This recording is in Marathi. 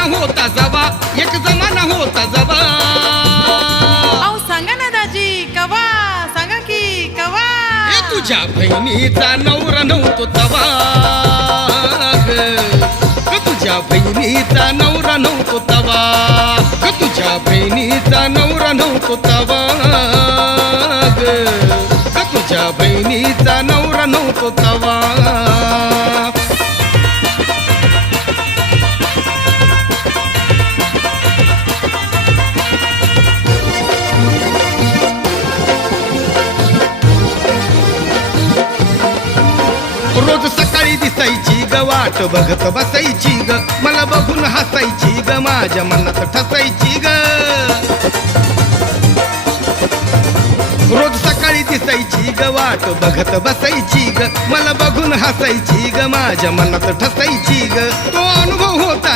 जमाना होता जवा, एक जमाना होता जवा. अहो सांगा ना दाजी कवा, सांगा की कवा. ए तुझ्या बहिणीचा नवरा नव्हतो तवा ग, तुझ्या बहिणीचा नवरा नव्हतो तवा ग, तुझ्या बहिणीचा नवरा नव्हतो तवा ग, तुझ्या बहिणीचा नवरा नव्हतो तवा. रोज सकाळी दिसायची ग वाट बघत बसायची ग, मला बघून हसायची ग, माझ्या मनात ठसायची ग. रोज सकाळी दिसायची ग वाट बघत बसायची ग, मला बघून हसायची ग, माझ्या मनात ठसायची ग. तो अनुभव होता